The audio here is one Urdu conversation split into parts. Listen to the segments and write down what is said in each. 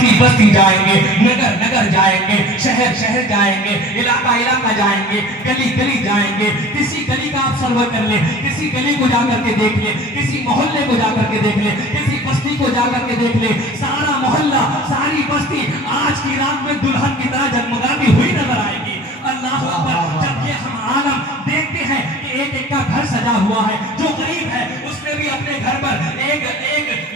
بستی بستی جائیں گے، نگر نگر جائیں گے، شہر شہر جائیں گے، علاقہ علاقہ جائیں گے، گلی گلی جائیں گے. کسی گلی کا آپ سروے کر لیں، کسی گلی کو جا کر کے دیکھ لیں، کسی محلے کو جا کر کے دیکھ لیں، کسی بستی کو جا کر کے دیکھ لیں، سارا محلہ ساری بستی آج کی رات میں دلہن کی طرح جگمگاتی ہوئی نظر آئے گی. اللہ اکبر. جب یہ ہم عالم دیکھتے ہیں کہ ایک ایک کا گھر سجا ہوا ہے، جو غریب ہے اس نے بھی اپنے گھر پر ایک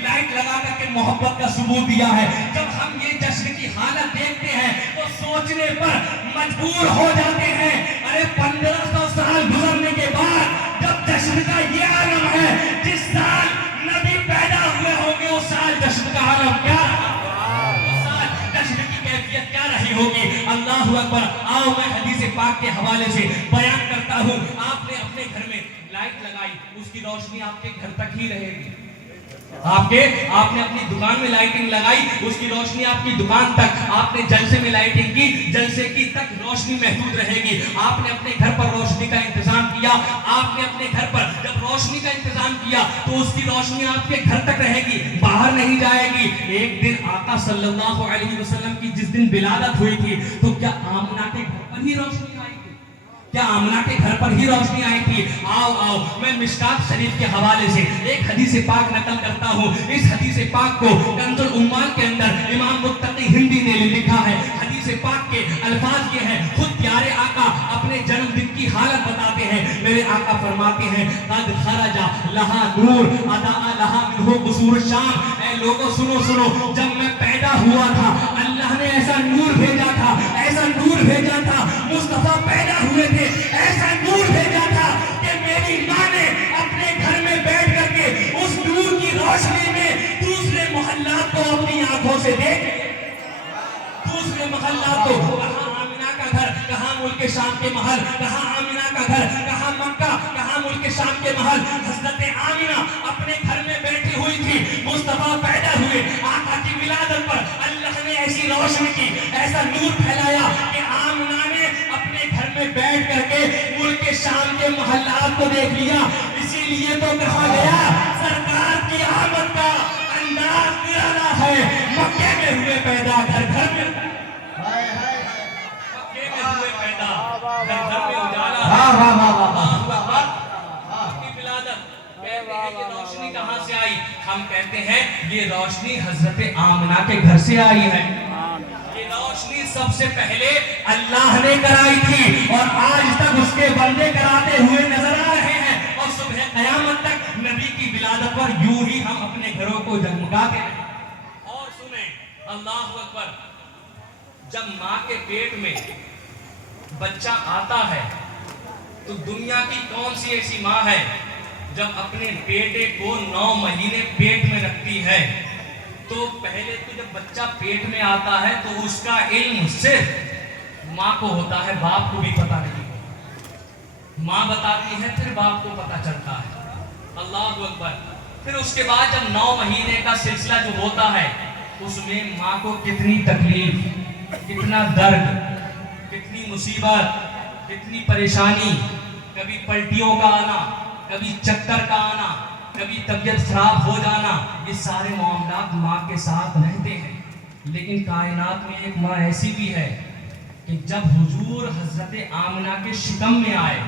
لائٹ لگا کر کے محبت کا ثبوت دیا ہے. جب ہم یہ جشن کی حالت دیکھتے ہیں تو سوچنے پر مجبور ہو جاتے ہیں، ارے 1500 سال گزرنے کے بعد جب جشن کا یہ عالم ہے، جس سال نبی پیدا ہوئے ہوں گے اس سال جشن کا عالم کیا رہا، اس سال جشن کی کیفیت کیا رہی ہوگی. اللہ اکبر. آؤ میں حدیث پاک کے حوالے سے بیان کرتا ہوں. آپ نے اپنے گھر میں لائٹ لگائی، اس کی روشنی آپ کے گھر تک ہی رہے گی. آپ نے اپنی دکان میں لائٹنگ لگائی، اس کی روشنی آپ کی دکان تک. آپ نے جلسے میں لائٹنگ کی، جلسے کی تک روشنی محدود رہے گی. آپ نے اپنے گھر پر روشنی کا انتظام کیا، آپ نے اپنے گھر پر جب روشنی کا انتظام کیا تو اس کی روشنی آپ کے گھر تک رہے گی، باہر نہیں جائے گی. ایک دن آقا صلی اللہ علیہ وسلم کی جس دن ولادت ہوئی تھی تو کیا آمنہ کے گھر پر ہی روشنی آئی تھی؟ کیا آمنہ کے گھر پر ہی روشنی آئی تھی؟ آؤ میں مشکات شریف کے حوالے سے ایک حدیث پاک نقل کرتا ہوں. اس حدیث پاک کو کنز الاموال کے اندر امام متقی ہندی نے لکھا ہے. حدیث پاک کے الفاظ یہ ہیں، خود پیارے آقا اپنے جنم دن کی حالت بتاتے ہیں. میرے آقا فرماتے ہیں قد خرج لہا نور اضاء لہا منہ قصور الشام. اے لوگوں سنو، جب میں پیدا ہوا تھا اللہ نے ایسا نور بھیجا تھا، ایسا نور بھیجا تھا. مصطفیٰ پیدا ہوئے تھے، ایسا نور بھیجا تھا کہ میری ماں نے اپنے گھر میں بیٹھ کر کے اس نور کی روشنی میں دوسرے محلات کو اپنی آنکھوں سے دیکھ، دوسرے محلات کو. کہاں آمنہ کا گھر، کہاں ملک شام کے محل، کہاں آمنہ کا گھر، کہاں مکہ، کہاں ملک شام کے محل. حضرت آمنہ اپنے گھر میں بیٹھی ہوئی تھی، مصطفیٰ پیدا ہوئے. آقا کی ولادت پر اللہ نے ایسی روشنی کی، ایسا نور پھیلایا کہ آمنہ نے اپنے گھر میں بیٹھ کر کے ملک شام کے محلات کو دیکھ لیا. اسی لیے تو کہا گیا سرکار کی آمد کا انداز نرالا ہے. مکے میں ہوئے پیدا، گھر گھر میں، مکے میں ہوئے پیدا، گھر گھر میں اجالا. اپنی ولادت کہتے ہیں یہ روشنی کہاں سے آئی؟ ہم کہتے ہیں یہ روشنی حضرت آمنہ کے گھر سے آئی ہے. یہ روشنی سب سے پہلے اللہ نے کرائی تھی اور آج تک اس کے بندے کراتے ہوئے نظر آ رہے ہیں. اور صبح قیامت تک نبی کی ولادت پر یوں ہی ہم اپنے گھروں کو جگمگاتے رہیں. اور سنیں اللہ اکبر. جب ماں کے پیٹ میں بچہ آتا ہے تو دنیا کی کون سی ایسی ماں ہے جب اپنے بیٹے کو 9 مہینے پیٹ میں رکھتی ہے تو پہلے تو جب بچہ پیٹ میں آتا ہے تو اس کا علم صرف ماں کو ہوتا ہے، باپ کو بھی پتہ نہیں ہوتا. ماں بتاتی ہے پھر باپ کو پتہ چلتا ہے. اللہ اکبر. پھر اس کے بعد جب 9 مہینے کا سلسلہ جو ہوتا ہے اس میں ماں کو کتنی تکلیف، کتنا درد، کتنی مصیبت، کتنی پریشانی، کبھی پلٹیوں کا آنا، کبھی چکر کا آنا، کبھی طبیعت خراب ہو جانا، یہ سارے معاملات ماں کے ساتھ رہتے ہیں. لیکن کائنات میں ایک ماں ایسی بھی ہے کہ جب حضور حضرت آمنہ کے شکم میں آئے،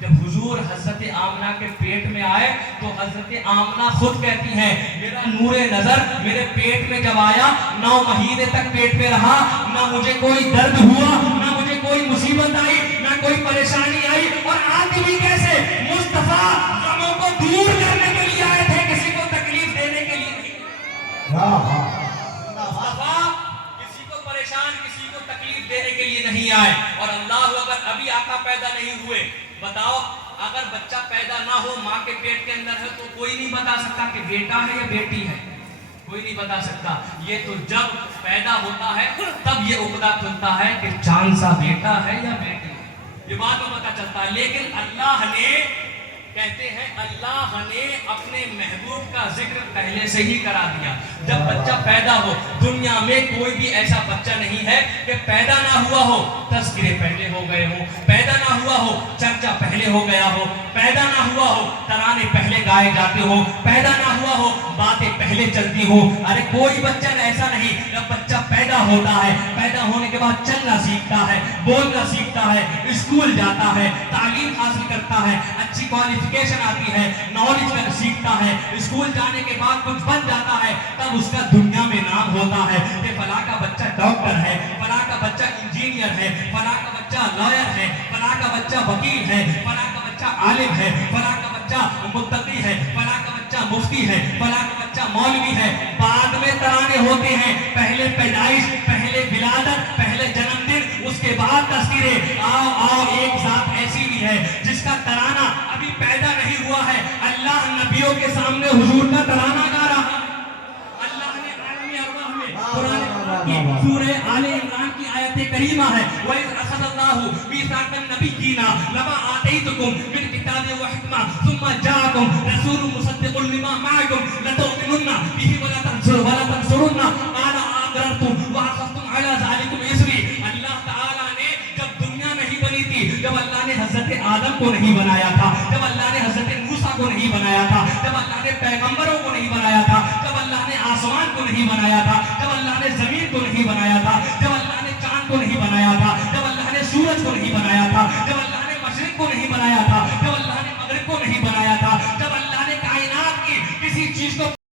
جب حضور حضرت آمنہ کے پیٹ میں آئے تو حضرت آمنہ خود کہتی ہیں میرا نور نظر میرے پیٹ میں جب آیا 9 مہینے تک پیٹ میں رہا، نہ مجھے کوئی درد ہوا، نہ مجھے کوئی مصیبت آئی، نہ کوئی پریشانی آئی. اور آتی بھی کیسے؟ مصطفیٰ غموں کو دور کرنے کے لیے آئے تھے، کسی کو تکلیف دینے کے لیے نہیں. مصطفیٰ کسی کو پریشان، کسی کو تکلیف دینے کے لیے نہیں آئے. اور اللہ اگر ابھی آقا پیدا نہیں ہوئے، بتاؤ اگر بچہ پیدا نہ ہو ماں کے پیٹ کے اندر ہے تو کوئی نہیں بتا سکتا کہ بیٹا ہے یا بیٹی ہے، کوئی نہیں بتا سکتا. یہ تو جب پیدا ہوتا ہے تب یہ عقدہ کھلتا ہے کہ چاند سا بیٹا ہے یا بیٹی ہے، یہ بات میں پتا چلتا ہے. لیکن اللہ نے کہتے ہیں اللہ نے اپنے محبوب کا ذکر پہلے سے ہی کرا دیا. جب بچہ پیدا ہو، دنیا میں کوئی بھی ایسا بچہ نہیں ہے کہ پیدا نہ ہوا ہو تذکرے پہلے ہو گئے ہو، پیدا نہ ہوا ہو چرچا پہلے ہو گیا ہو، پیدا نہ ہوا ہو ترانے پہلے گائے جاتے ہو، پیدا نہ ہوا ہو باتیں پہلے چلتی ہو. ارے کوئی بچہ ایسا نہیں. جب بچہ ہوتا ہے, پیدا ہونے کے بعد چلنا سیکھتا ہے, بولنا سیکھتا ہے, اسکول جاتا ہے, تعلیم حاصل کرتا ہے, اچھی کوالیفیکیشن آتی ہے, نالج سیکھتا ہے, اسکول جانے کے بعد کچھ بن جاتا ہے, تب اس کا دنیا میں نام ہوتا ہے کہ فلاں کا بچہ ڈاکٹر ہے, فلاں کا بچہ انجینئر ہے, فلاں کا بچہ لائر ہے, فلاں کا بچہ وکیل ہے, فلاں کا بچہ عالم ہے, فلاں کا بچہ متقی ہے, فلاں کا بچہ مفتی ہے, فلاں کا بچہ مولوی ہے. بعد میں ترانے ہوتے ہیں, پہلے پیدائش, پہلے ولادت, پہلے جنم دن, اس کے بعد تذکرے. آؤ آؤ, ایک ذات ایسی بھی ہے جس کا ترانہ ابھی پیدا نہیں ہوا ہے, اللہ نبیوں کے سامنے حضور کا ترانہ گا رہا ہے. اللہ نے عالم ارواح میں قرآن کی سورہ آل عمران کی آیت کریمہ ہے, وَإِذْ أَخَذَ اللَّهُ مِيثَاقَ النَّبِيِّينَ لَمَا آتَيْتُكُم مِّنْ كِتَابٍ وَحِكْمَةٍ ثُمَّ جَاءَكُم رَّسُولٌ مُصَدِّقٌ لِّمَا مَعَكُمْ لَتُؤْمِنُنَّ بِهِ وَلَتَنصُرُنَّهُ قَالَ أَقْرَرْتُمْ وَأَخَذْتُمْ عَلَىٰ ذَٰلِكُمْ إِصْرِي. اللہ تعالیٰ نے جب دنیا نہیں بنی تھی, جب اللہ نے حضرت آدم کو نہیں بنایا تھا, جب اللہ نے حضرت موسیٰ کو نہیں بنایا تھا, جب اللہ نے پیغمبروں کو نہیں بنایا تھا, جب اللہ نے آسمان کو نہیں بنایا تھا, جب اللہ نے زمین کو نہیں بنایا تھا, جب اللہ نے چاند کو نہیں بنایا تھا,